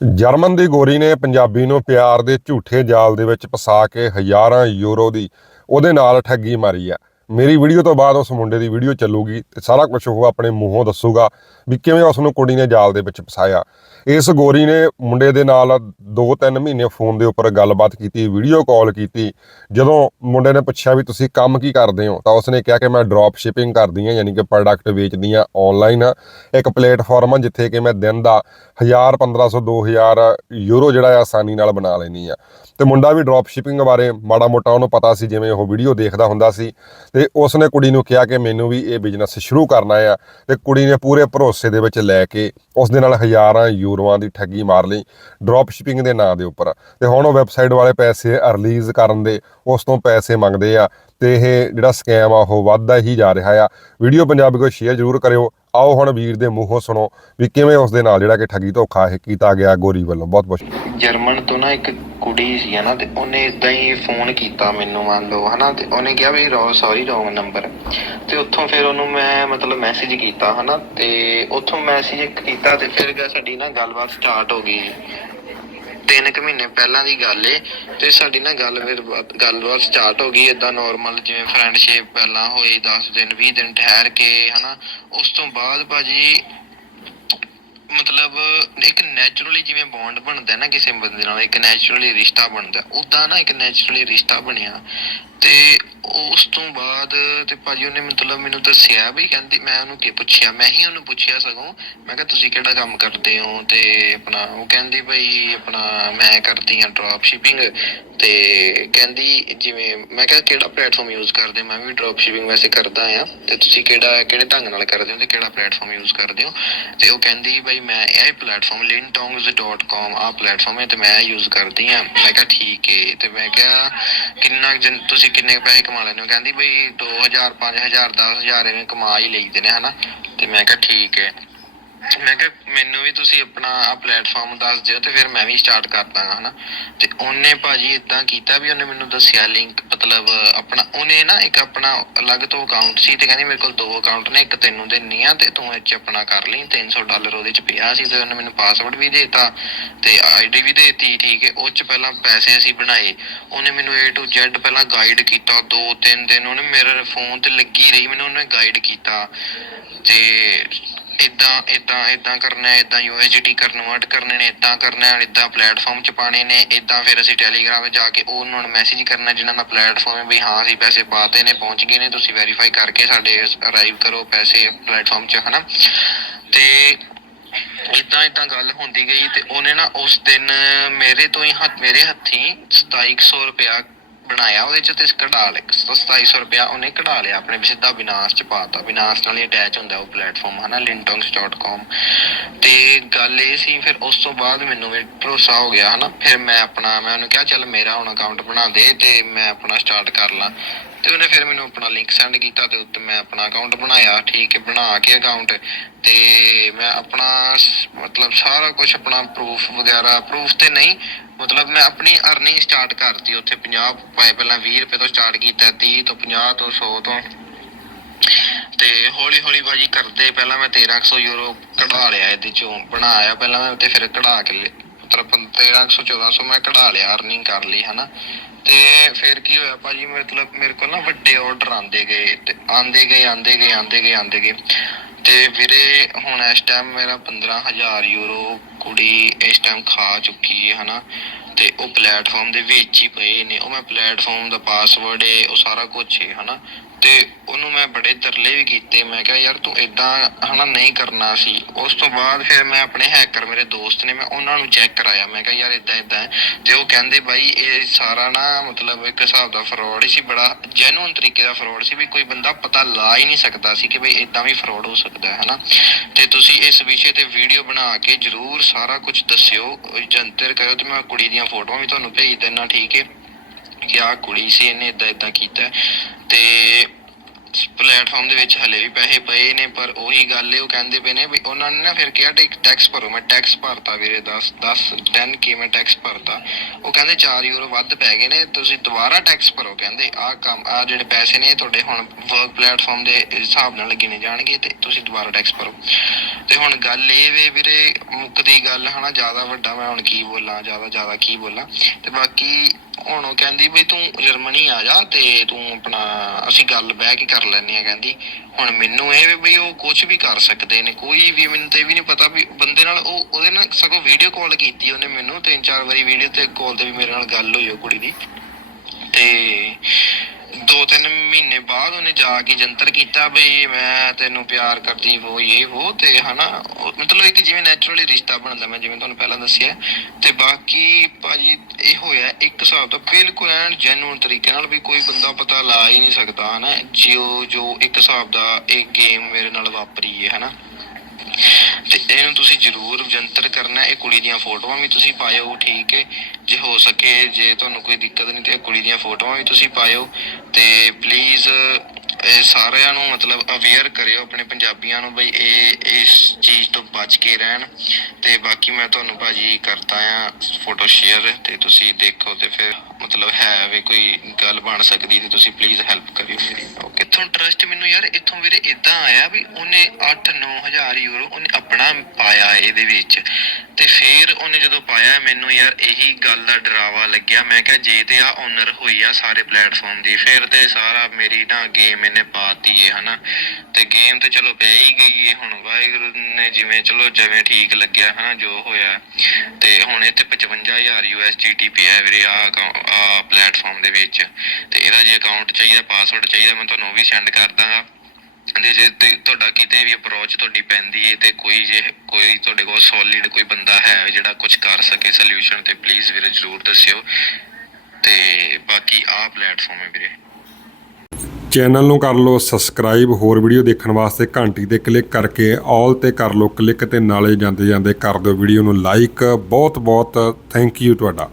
German ਦੀ ਗੋਰੀ ਨੇ ਪੰਜਾਬੀ ਨੂੰ ਪਿਆਰ ਦੇ ਝੂਠੇ ਜਾਲ ਦੇ ਵਿੱਚ ਫਸਾ ਕੇ ਹਜ਼ਾਰਾਂ ਯੂਰੋ ਦੀ ਉਹਦੇ ਨਾਲ ਠੱਗੀ ਮਾਰੀ ਆ ਮੇਰੀ ਵੀਡੀਓ ਤੋਂ ਬਾਅਦ ਉਸ ਮੁੰਡੇ ਦੀ ਵੀਡੀਓ ਚੱਲੂਗੀ ਤੇ ਸਾਰਾ ਕੁਝ ਉਹ ਆਪਣੇ ਮੂੰਹੋਂ ਦੱਸੂਗਾ ਵੀ ਕਿਵੇਂ ਉਸ ਨੂੰ ਕੁੜੀ ਨੇ ਜਾਲ ਦੇ ਵਿੱਚ ਫਸਾਇਆ। ਇਸ ਗੋਰੀ ਨੇ ਮੁੰਡੇ ਦੇ ਨਾਲ 2-3 ਮਹੀਨੇ ਫੋਨ ਦੇ ਉੱਪਰ ਗੱਲਬਾਤ ਕੀਤੀ ਵੀਡੀਓ ਕਾਲ ਕੀਤੀ। ਜਦੋਂ ਮੁੰਡੇ ਨੇ ਪੁੱਛਿਆ ਵੀ ਤੁਸੀਂ ਕੰਮ ਕੀ ਕਰਦੇ ਹੋ, ਤਾਂ ਉਸਨੇ ਕਿਹਾ ਕਿ ਮੈਂ ਡ੍ਰੌਪ ਸ਼ਿਪਿੰਗ ਕਰਦੀ ਹਾਂ, ਯਾਨੀ ਕਿ ਪ੍ਰੋਡਕਟ ਵੇਚਦੀ ਹਾਂ ਆਨਲਾਈਨ ਇੱਕ ਪਲੇਟਫਾਰਮ ਆ ਜਿੱਥੇ ਕਿ ਮੈਂ ਦਿਨ ਦਾ 1000 1500 2000 ਯੂਰੋ ਜਿਹੜਾ ਆ ਆਸਾਨੀ ਨਾਲ ਬਣਾ ਲੈਣੀ ਆ ਤੇ ਮੁੰਡਾ ਵੀ ਡ੍ਰੌਪ ਸ਼ਿਪਿੰਗ ਬਾਰੇ ਮਾੜਾ ਮੋਟਾ ਉਹਨੂੰ ਪਤਾ ਸੀ, ਜਿਵੇਂ ਉਹ ਵੀਡੀਓ ਦੇਖਦਾ ਹੁੰਦਾ ਸੀ। ਤੇ ਉਸਨੇ ਕੁੜੀ ਨੂੰ ਕਿਹਾ ਕਿ ਮੈਨੂੰ ਵੀ ਇਹ ਬਿਜ਼ਨਸ ਸ਼ੁਰੂ ਕਰਨਾ ਆ ਤੇ ਕੁੜੀ ਨੇ ਪੂਰੇ ਭਰੋਸੇ ਦੇ ਵਿੱਚ ਲੈ ਕੇ ਉਸ ਦੇ ਨਾਲ ਹਜ਼ਾਰਾਂ ਯੂਰੋਆਂ ਦੀ ਠੱਗੀ ਮਾਰ ਲਈ ਡ੍ਰੌਪ ਸ਼ਿਪਿੰਗ ਦੇ ਨਾਂ ਦੇ ਉੱਪਰ। ਤੇ ਹੁਣ ਉਹ ਵੈਬਸਾਈਟ ਵਾਲੇ ਪੈਸੇ ਰਿਲੀਜ਼ ਕਰਨ ਦੇ ਉਸ ਤੋਂ ਪੈਸੇ ਮੰਗਦੇ ਆ। ਤੇ ਇਹ ਜਿਹੜਾ ਸਕੈਮ ਆ, ਉਹ ਵੱਧਦਾ ਹੀ ਜਾ ਰਿਹਾ ਆ। ਵੀਡੀਓ ਪੰਜਾਬੀ ਕੋ ਸ਼ੇਅਰ ਜ਼ਰੂਰ ਕਰਿਓ। ਆਓ ਹੁਣ ਵੀਰ ਦੇ ਮੂੰਹੋਂ ਸੁਣੋ ਵੀ ਕਿਵੇਂ ਉਸ ਦੇ ਨਾਲ ਜਿਹੜਾ ਕਿ ਠੱਗੀ ਧੋਖਾ ਇਹ ਕੀਤਾ ਗਿਆ ਗੋਰੀ ਵੱਲੋਂ। ਬਹੁਤ ਬਹੁਤ ਜਰਮਨ ਤੋਂ ਨਾ ਇੱਕ ਕੁੜੀ ਸੀ ਹਨਾ ਤੇ ਉਹਨੇ ਇਦਾਂ ਹੀ ਫੋਨ ਕੀਤਾ ਮੈਨੂੰ, ਮੰਨ ਲਓ, ਹਨਾ, ਤੇ ਉਹਨੇ ਕਿਹਾ ਵੀ ਰੋ ਸੌਰੀ ਰੋਂਗ ਨੰਬਰ ਤੇ ਉੱਥੋਂ ਫਿਰ ਉਹਨੂੰ ਮੈਂ ਮਤਲਬ ਮੈਸੇਜ ਕੀਤਾ, ਹਨਾ, ਤੇ ਉੱਥੋਂ ਮੈਸੇਜ ਕੀਤਾ ਤੇ ਫਿਰ ਸਾਡੀ ਨਾ ਗੱਲਬਾਤ ਸਟਾਰਟ ਹੋ ਗਈ ਤਿੰਨ ਕੁ ਮਹੀਨੇ ਪਹਿਲਾਂ ਦੀ ਗੱਲ ਏ, ਤੇ ਸਾਡੀ ਨਾ ਗੱਲ ਫਿਰ ਬਾਤ- ਗੱਲਬਾਤ ਸਟਾਰਟ ਹੋ ਗਈ ਇਦਾਂ ਨਾਰਮਲ ਜਿਵੇਂ ਫਰੈਂਡਸ਼ਿਪ ਪਹਿਲਾਂ ਹੋਈ 10 ਦਿਨ 20 ਦਿਨ ਠਹਿਰ ਕੇ, ਹਨਾ, ਉਸ ਤੋਂ ਬਾਅਦ ਭਾਜੀ ਮਤਲਬ ਇੱਕ ਨੈਚੁਰਲੀ ਜਿਵੇਂ ਬੌਂਡ ਬਣਦਾ ਨਾ ਕਿਸੇ ਬੰਦੇ ਨਾਲ, ਇੱਕ ਨੈਚੁਰਲੀ ਰਿਸ਼ਤਾ ਬਣਦਾ ਉਦਾਂ ਨਾ ਇੱਕ ਨੈਚੁਰਲੀ ਰਿਸ਼ਤਾ ਬਣਿਆ। ਤੇ ਉਸ ਤੋਂ ਬਾਅਦ ਤੇ ਭਾਜੀ ਉਹਨੇ ਮਤਲਬ ਮੈਨੂੰ ਦੱਸਿਆ ਵੀ ਕਹਿੰਦੀ, ਮੈਂ ਉਹਨੂੰ ਕੀ ਪੁੱਛਿਆ? ਮੈਂ ਹੀ ਉਹਨੂੰ ਪੁੱਛਿਆ ਸਗੋਂ, ਮੈਂ ਕਿਹਾ, ਤੁਸੀਂ ਕਿਹੜਾ ਕੰਮ ਕਰਦੇ ਹੋ? ਤੇ ਆਪਣਾ ਉਹ ਕਹਿੰਦੀ ਭਾਈ ਆਪਣਾ ਮੈਂ ਕਰਦੀ ਆ ਡ੍ਰੌਪ ਸ਼ਿਪਿੰਗ ਤੇ ਕਹਿੰਦੀ ਜਿਵੇਂ, ਮੈਂ ਕਿਹਾ, ਕਿਹੜਾ ਪਲੇਟਫਾਰਮ ਯੂਜ਼ ਕਰਦੇ? ਮੈਂ ਵੀ ਡ੍ਰੌਪ ਸ਼ਿਪਿੰਗ ਵੈਸੇ ਕਰਦਾ ਆ ਤੇ ਤੁਸੀਂ ਕਿਹੜਾ, ਕਿਹੜੇ ਢੰਗ ਨਾਲ ਕਰਦੇ ਹੋ ਤੇ ਕਿਹੜਾ ਪਲੇਟਫਾਰਮ ਯੂਜ਼ ਕਰਦੇ ਹੋ? ਤੇ ਉਹ ਕਹਿੰਦੀ ਭਾਈ ਮੈਂ ਇਹ ਪਲੇਟਫਾਰਮ lintongs.com ਆ ਪਲੇਟਫਾਰਮ ਹੈ ਤੇ ਮੈਂ ਯੂਜ਼ ਕਰਦੀ ਆ ਮੈਂ ਕਿਹਾ, ਠੀਕ ਹੈ ਤੇ ਮੈਂ ਕਿਹਾ, ਕਿੰਨਾ ਤੁਸੀਂ ਕਿੰਨੇ ਪੈਸੇ ਕਮਾ ਲੈਂਦੇ ਹੋ? ਕਹਿੰਦੀ ਬਈ 2000 5000 10000 ਐਵੇਂ ਕਮਾ ਹੀ ਲਈਦੇ ਨੇ, ਹਨਾ? ਤੇ ਮੈਂ ਕਿਹਾ, ਠੀਕ ਹੈ ਮੈਂ ਕਿਹਾ ਮੈਨੂੰ ਵੀ ਤੁਸੀਂ ਆਪਣਾ ਆ ਪਲੇਟਫਾਰਮ ਦੱਸ ਦਿਓ ਤੇ ਫਿਰ ਮੈਂ ਵੀ ਸਟਾਰਟ ਕਰ ਦਾਂਗਾ, ਹਨਾ? ਤੇ ਉਹਨੇ ਭਾਜੀ ਇਦਾਂ ਕੀਤਾ ਵੀ ਉਹਨੇ ਮੈਨੂੰ ਦੱਸਿਆ ਲਿੰਕ ਮਤਲਬ ਆਪਣਾ, ਉਹਨੇ ਨਾ ਇੱਕ ਆਪਣਾ ਅਲੱਗ ਤੋਂ ਅਕਾਊਂਟ ਸੀ ਤੇ ਕਹਿੰਦੀ ਮੇਰੇ ਕੋਲ ਦੋ ਅਕਾਊਂਟ ਨੇ, ਇੱਕ ਤੈਨੂੰ ਦੇਣੀ ਆ ਤੇ ਤੂੰ ਇਹ 'ਚ ਆਪਣਾ ਕਰ ਲਈ 300 ਡਾਲਰ ਉਹਦੇ ਚ ਪਿਆ ਸੀ ਤੇ ਉਹਨੇ ਮੈਨੂੰ ਪਾਸਵਰਡ ਵੀ ਦੇਤਾ ਤੇ ਆਈਡੀ ਵੀ ਦੇਤੀ, ਠੀਕ ਹੈ? ਉਹ ਚ ਪਹਿਲਾਂ ਪੈਸੇ ਅਸੀਂ ਬਣਾਏ, ਉਹਨੇ ਮੈਨੂੰ A to Z ਪਹਿਲਾਂ ਗਾਈਡ ਕੀਤਾ, ਦੋ ਤਿੰਨ ਦਿਨ ਉਹਨੇ ਮੇਰੇ ਫੋਨ ਤੇ ਲੱਗੀ ਰਹੀ, ਮੈਨੂੰ ਉਹਨੇ ਗਾਈਡ ਕੀਤਾ ਤੇ ਇਦਾਂ ਇਦਾਂ ਇਦਾਂ ਕਰਨਾ ਹੈ ਇਦਾਂ USDT ਕਨਵਰਟ ਕਰਨੇ ਨੇ ਇਦਾਂ ਕਰਨਾ ਹੈ ਇਦਾਂ ਪਲੇਟਫਾਰਮ ਚ ਪਾਣੇ ਨੇ ਇਦਾਂ ਫਿਰ ਅਸੀਂ ਟੈਲੀਗ੍ਰਾਮ 'ਤੇ ਜਾ ਕੇ ਉਹਨਾਂ ਨੂੰ ਮੈਸੇਜ ਕਰਨਾ ਜਿਨ੍ਹਾਂ ਦਾ ਪਲੇਟਫਾਰਮ ਹੈ ਵੀ ਹਾਂ, ਅਸੀਂ ਪੈਸੇ ਪਾਤੇ ਨੇ, ਪਹੁੰਚ ਗਏ ਨੇ, ਤੁਸੀਂ ਵੈਰੀਫਾਈ ਕਰਕੇ ਸਾਡੇ ਅਰਾਈਵ ਕਰੋ ਪੈਸੇ ਪਲੇਟਫਾਰਮ 'ਚ, ਹਨਾ? ਤੇ ਇਦਾਂ ਇਦਾਂ ਗੱਲ ਹੁੰਦੀ ਗਈ ਤੇ ਉਹਨੇ ਨਾ ਉਸ ਦਿਨ ਮੇਰੇ ਤੋਂ ਹੀ ਹੱਥ, ਮੇਰੇ ਹੱਥੀਂ 2700 ਰੁਪਇਆ ਬਣਾਇਆ ਉਹਦੇ ਚ ਤੇ ਕਢਾ ਲਿਆ 2700 ਰੁਪਇਆ ਉਹਨੇ ਕਢਾ ਲਿਆ, ਆਪਣੇ ਵੀ ਸਿੱਧਾ ਬਿਨਾਸ ਚ ਪਾਤਾ ਬਿਨਾਸ ਨਾਲ ਹੀ ਅਟੈਚ ਹੁੰਦਾ ਉਹ ਪਲੇਟਫਾਰਮ ਹਨਾ lintongs.com ਤੇ ਗੱਲ ਇਹ ਸੀ, ਫਿਰ ਉਸ ਤੋਂ ਬਾਅਦ ਮੈਨੂੰ ਭਰੋਸਾ ਹੋ ਗਿਆ, ਹਨਾ। ਫਿਰ ਮੈਂ ਆਪਣਾ, ਮੈਂ ਉਹਨੂੰ ਕਿਹਾ, ਚੱਲ ਮੇਰਾ ਹੁਣ ਅਕਾਊਂਟ ਬਣਾ ਦੇ ਤੇ ਮੈਂ ਆਪਣਾ ਸਟਾਰਟ ਕਰ ਲਾਂ। ਤੇ ਉਹਨੇ ਫਿਰ ਮੈਨੂੰ ਆਪਣਾ ਲਿੰਕ ਸੈਂਡ ਕੀਤਾ ਤੇ ਉੱਤੇ ਮੈਂ ਆਪਣਾ ਅਕਾਊਂਟ ਬਣਾਇਆ। ਠੀਕ ਹੈ, ਬਣਾ ਕੇ ਅਕਾਊਂਟ ਤੇ ਮੈਂ ਆਪਣਾ ਮਤਲਬ ਸਾਰਾ ਕੁਝ ਆਪਣਾ ਪ੍ਰੂਫ ਵਗੈਰਾ ਪ੍ਰੂਫ ਤੇ ਨਹੀਂ, ਮਤਲਬ ਮੈਂ ਆਪਣੀ ਅਰਨਿੰਗ ਸਟਾਰਟ ਕਰਤੀ ਉੱਥੇ 50 ਪਾਏ ਪਹਿਲਾਂ 20 ਰੁਪਏ ਤੋਂ ਸਟਾਰਟ ਕੀਤਾ 30 ਤੋਂ 50 ਤੋਂ 100 ਤੋਂ। ਤੇ ਹੌਲੀ ਹੌਲੀ ਬਾਜੀ ਕਰਦੇ, ਪਹਿਲਾਂ ਮੈਂ 1300 ਯੂਰੋ ਕਢਾ ਲਿਆ ਇਹਦੇ ਚੋਂ, ਬਣਾਇਆ, ਪਹਿਲਾਂ ਮੈਂ ਤੇ ਫਿਰ ਕਢਾ ਕੇ ਲਿ- 1300 1400 ਮੈਂ ਕਢਾ ਲਿਆ ਅਰਨਿੰਗ ਕਰ ਲਈ, ਹਨਾ। ਤੇ ਫਿਰ ਕੀ ਹੋਇਆ ਭਾਜੀ, ਮਤਲਬ ਮੇਰੇ ਕੋਲ ਨਾ ਵੱਡੇ ਆਰਡਰ ਆਂਦੇ ਗਏ, ਤੇ ਆਂਦੇ ਗਏ ਆਂਦੇ ਗਏ ਆਂਦੇ ਗਏ ਆਂਦੇ ਗਏ। ਤੇ ਵੀਰੇ, ਹੁਣ ਇਸ ਟਾਈਮ ਮੇਰਾ 15000 ਯੂਰੋ ਕੁੜੀ ਇਸ ਟਾਈਮ ਖਾ ਚੁੱਕੀ ਹੈ, ਹਨਾ? ਤੇ ਉਹ ਪਲੇਟਫਾਰਮ ਦੇ ਵਿੱਚ ਹੀ ਪਏ ਨੇ। ਉਹ ਮੈਂ ਪਲੇਟਫਾਰਮ ਦਾ ਪਾਸਵਰਡ ਏ, ਉਹ ਸਾਰਾ ਕੁਝ ਏ, ਹਨਾ? ਤੇ ਉਹਨੂੰ ਮੈਂ ਬੜੇ ਤਰਲੇ ਵੀ ਕੀਤੇ। ਮੈਂ ਕਿਹਾ, ਯਾਰ, ਤੂੰ ਇਦਾਂ ਹਨਾ, ਨਹੀਂ ਕਰਨਾ ਸੀ। ਉਸ ਤੋਂ ਬਾਅਦ ਫਿਰ ਮੈਂ ਆਪਣੇ ਹੈਕਰ ਮੇਰੇ ਦੋਸਤ ਨੇ, ਮੈਂ ਉਹਨਾਂ ਨੂੰ ਚੈੱਕ ਕਰਾਇਆ। ਮੈਂ ਕਿਹਾ, ਯਾਰ ਇਦਾਂ ਇਦਾਂ ਤੇ ਉਹ ਕਹਿੰਦੇ, ਬਾਈ, ਇਹ ਸਾਰਾ ਨਾ, ਮਤਲਬ ਇੱਕ ਹਿਸਾਬ ਦਾ ਫਰਾਡ ਹੀ ਸੀ। ਬੜਾ ਜੈਨੂਨ ਤਰੀਕੇ ਦਾ ਫਰਾਡ ਸੀ ਵੀ ਕੋਈ ਬੰਦਾ ਪਤਾ ਲਾ ਹੀ ਨਹੀਂ ਸਕਦਾ ਸੀ ਕਿ ਬਈ ਇਦਾਂ ਵੀ ਫਰਾਡ ਹੋ ਸਕਦਾ ਹੈ, ਹਨਾ? ਤੇ ਤੁਸੀਂ ਇਸ ਵਿਸ਼ੇ ਤੇ ਵੀਡੀਓ ਬਣਾ ਕੇ ਜਰੂਰ ਸਾਰਾ ਕੁਝ ਦੱਸਿਓ। ਜੰਤਰ ਕਰਿਓ ਤੇ ਮੈਂ ਕੁੜੀ ਦੀਆਂ ਫੋਟੋਆਂ ਵੀ ਤੁਹਾਨੂੰ ਭੇਜ ਦੇਣਾ ਠੀਕ ਹੈ? ਕਿ ਆਹ ਕੁੜੀ ਸੀ, ਇਹਨੇ ਇਦਾਂ ਇਦਾਂ ਕੀਤਾ। ਤੇ ਪਲੇਟਫਾਰਮ ਦੇ ਵਿੱਚ ਹਲੇ ਵੀ ਪੈਸੇ ਪਏ ਨੇ, ਪਰ ਉਹੀ ਗੱਲ ਏ, ਉਹ ਕਹਿੰਦੇ ਪਏ ਨੇ ਵੀ ਉਹਨਾਂ ਨੇ ਨਾ ਫਿਰ ਕਿਹਾ ਕਿ ਟੈਕਸ ਭਰੋ, ਮੈਂ ਟੈਕਸ ਭਰਤਾ ਵੀਰੇ 10 10 10 ਕੀ ਮੈਂ ਟੈਕਸ ਭਰਤਾ। ਉਹ ਕਹਿੰਦੇ 4 ਯੂਰੋ ਵੱਧ ਪੈ ਗਏ ਨੇ, ਤੁਸੀਂ ਦੁਬਾਰਾ ਟੈਕਸ ਭਰੋ, ਕਹਿੰਦੇ ਆਹ ਕੰਮ ਆ ਜਿਹੜੇ ਪੈਸੇ ਨੇ ਤੁਹਾਡੇ ਹੁਣ ਵਰਕ ਪਲੇਟਫਾਰਮ ਦੇ ਹਿਸਾਬ ਨਾਲ ਗਿਣੇ ਜਾਣਗੇ ਤੇ ਤੁਸੀਂ ਦੁਬਾਰਾ ਟੈਕਸ ਭਰੋ। ਤੇ ਹੁਣ ਗੱਲ ਇਹ ਵੇ ਵੀਰੇ ਮੁੱਕਦੀ ਗੱਲ, ਹਨਾ, ਜ਼ਿਆਦਾ ਵੱਡਾ ਮੈਂ ਹੁਣ ਕੀ ਬੋਲਾਂ, ਜ਼ਿਆਦਾ ਜ਼ਿਆਦਾ ਕੀ ਬੋਲਾਂ। ਤੇ ਬਾਕੀ ਹੁਣ ਉਹ ਕਹਿੰਦੀ ਵੀ ਤੂੰ ਜਰਮਨੀ ਆ ਜਾ ਤੇ ਤੂੰ ਆਪਣਾ, ਅਸੀਂ ਗੱਲ ਬਹਿ ਕੇ ਕਰ ਲੈਨੇ ਆ ਕਹਿੰਦੀ ਹੁਣ ਮੈਨੂੰ ਇਹ ਵੀ ਬਈ ਉਹ ਕੁਝ ਵੀ ਕਰ ਸਕਦੇ ਨੇ, ਕੋਈ ਵੀ ਮੈਨੂੰ ਤੇ ਇਹ ਵੀ ਨਹੀਂ ਪਤਾ ਵੀ ਬੰਦੇ ਨਾਲ ਉਹ, ਉਹਦੇ ਨਾਲ ਸਗੋਂ ਵੀਡੀਓ ਕਾਲ ਕੀਤੀ ਉਹਨੇ ਮੈਨੂੰ, ਤਿੰਨ ਚਾਰ ਵਾਰੀ ਵੀਡੀਓ ਤੇ ਕਾਲ ਤੇ ਵੀ ਮੇਰੇ ਨਾਲ ਗੱਲ ਹੋਈ ਉਹ ਕੁੜੀ ਦੀ। ਤੇ ਦੋ ਤਿੰਨ ਮਹੀਨੇ ਬਾਅਦ ਉਹਨੇ ਜਾ ਕੇ ਜੰਤਰ ਕੀਤਾ ਬਈ ਮੈਂ ਤੈਨੂੰ ਪਿਆਰ ਕਰਦੀ ਉਹ, ਇਹ, ਉਹ ਤੇ ਹਨਾ ਮਤਲਬ ਇੱਕ ਜਿਵੇਂ ਨੈਚੁਰਲੀ ਰਿਸ਼ਤਾ ਬਣਦਾ, ਮੈਂ ਜਿਵੇਂ ਤੁਹਾਨੂੰ ਪਹਿਲਾਂ ਦੱਸਿਆ। ਤੇ ਬਾਕੀ ਭਾਜੀ ਇਹ ਹੋਇਆ ਇੱਕ ਹਿਸਾਬ ਤੋਂ ਬਿਲਕੁਲ ਐਨ ਜੈਨੂਨ ਤਰੀਕੇ ਨਾਲ ਵੀ ਕੋਈ ਬੰਦਾ ਪਤਾ ਲਾ ਹੀ ਨਹੀਂ ਸਕਦਾ, ਹਨਾ ਜਿਉ ਜੋ ਇੱਕ ਹਿਸਾਬ ਦਾ ਇਹ ਗੇਮ ਮੇਰੇ ਨਾਲ ਵਾਪਰੀ ਹੈ, ਹਨਾ। ਤੇ ਇਹਨੂੰ ਤੁਸੀਂ ਜ਼ਰੂਰ ਜੰਤਰ ਕਰਨਾ, ਇਹ ਕੁੜੀ ਦੀਆਂ ਫੋਟੋਆਂ ਵੀ ਤੁਸੀਂ ਪਾਇਓ, ਠੀਕ ਹੈ? ਜੇ ਹੋ ਸਕੇ, ਜੇ ਤੁਹਾਨੂੰ ਕੋਈ ਦਿੱਕਤ ਨਹੀਂ ਤੇ ਇਹ ਕੁੜੀ ਦੀਆਂ ਫੋਟੋਆਂ ਵੀ ਤੁਸੀਂ ਪਾਇਓ ਤੇ ਪਲੀਜ਼ ਇਹ ਸਾਰਿਆਂ ਨੂੰ ਮਤਲਬ ਅਵੇਅਰ ਕਰਿਓ, ਆਪਣੇ ਪੰਜਾਬੀਆਂ ਨੂੰ ਬਈ ਇਹ, ਇਸ ਚੀਜ਼ ਤੋਂ ਬਚ ਕੇ ਰਹਿਣ ਤੇ ਬਾਕੀ ਮੈਂ ਤੁਹਾਨੂੰ ਭਾਜੀ ਕਰਤਾ ਆ ਫੋਟੋ ਸ਼ੇਅਰ ਤੇ ਤੁਸੀਂ ਦੇਖੋ ਤੇ ਫਿਰ ਮਤਲਬ ਹੈ ਵੀ ਕੋਈ ਗੱਲ ਬਣ ਸਕਦੀ ਤੇ ਤੁਸੀਂ ਪਲੀਜ਼ ਹੈਲਪ ਕਰਿਓ। ਮੇਰੀ ਓਕੇ ਇੱਥੋਂ ਟਰਸਟ ਮੈਨੂੰ ਯਾਰ ਇੱਥੋਂ ਵੀਰੇ ਇਦਾਂ ਆਇਆ ਵੀ ਉਹਨੇ 8-9000 ਯੂਰੋ ਉਹਨੇ ਆਪਣਾ ਪਾਇਆ ਇਹਦੇ ਵਿੱਚ ਤੇ ਫਿਰ ਉਹਨੇ ਜਦੋਂ ਪਾਇਆ ਮੈਨੂੰ ਯਾਰ ਇਹੀ ਗੱਲ ਦਾ ਡਰਾਵਾ ਲੱਗਿਆ। ਮੈਂ ਕਿਹਾ ਜੇ ਤੇ ਆ ਓਨਰ ਹੋਈ ਆ ਸਾਰੇ ਪਲੇਟਫਾਰਮ ਦੀ, ਫਿਰ ਤੇ ਸਾਰਾ ਮੇਰੀ ਨਾ ਗੇਮ ਇਹਨੇ ਪਾਤੀ ਏ, ਹਨਾ। ਤੇ ਗੇਮ ਤੇ ਚਲੋ ਪੈ ਹੀ ਗਈ ਏ ਹੁਣ, ਵਾਹਿਗੁਰੂ ਨੇ ਜਿਵੇਂ, ਚਲੋ ਜਿਵੇਂ ਠੀਕ ਲੱਗਿਆ, ਹਨਾ, ਜੋ ਹੋਇਆ। ਤੇ ਹੁਣ ਇਹ ਤੇ 55000 USDT ਪਿਆ ਵੀਰੇ ਆ ਆ ਪਲੇਟਫਾਰਮ ਦੇ ਵਿੱਚ। ਤੇ ਇਹਦਾ ਜੇ ਅਕਾਊਂਟ ਚਾਹੀਦਾ ਪਾਸਵਰਡ ਚਾਹੀਦਾ, ਮੈਂ ਤੁਹਾਨੂੰ ਉਹ ਵੀ ਸੈਂਡ ਕਰ ਦਾਂਗਾ। ਤੇ ਜੇ ਤੁਹਾਡਾ ਕਿਤੇ ਵੀ ਅਪਰੋਚ ਤੁਹਾਡੀ ਪੈਂਦੀ ਹੈ ਤੇ ਕੋਈ ਜੇ ਕੋਈ ਤੁਹਾਡੇ ਕੋਲ ਸੋਲਿਡ ਕੋਈ ਬੰਦਾ ਹੈ ਜਿਹੜਾ ਕੁਝ ਕਰ ਸਕੇ ਸੋਲੂਸ਼ਨ ਤੇ ਪਲੀਜ਼ ਵੀਰੇ ਜਰੂਰ ਦੱਸਿਓ। ਤੇ ਬਾਕੀ ਆਹ ਪਲੇਟਫਾਰਮ ਹੈ ਵੀਰੇ। ਚੈਨਲ ਨੂੰ ਕਰ ਲਓ ਸਬਸਕ੍ਰਾਈਬ ਹੋਰ ਵੀਡੀਓ ਦੇਖਣ ਵਾਸਤੇ ਘੰਟੀ ਤੇ ਕਲਿੱਕ ਕਰਕੇ ਆਲ ਤੇ ਕਰ ਲਓ ਕਲਿੱਕ ਤੇ ਨਾਲੇ ਜਾਂਦੇ ਜਾਂਦੇ ਕਰ ਦਿਓ ਵੀਡੀਓ ਨੂੰ ਲਾਈਕ ਬਹੁਤ ਬਹੁਤ ਥੈਂਕ ਯੂ ਤੁਹਾਡਾ।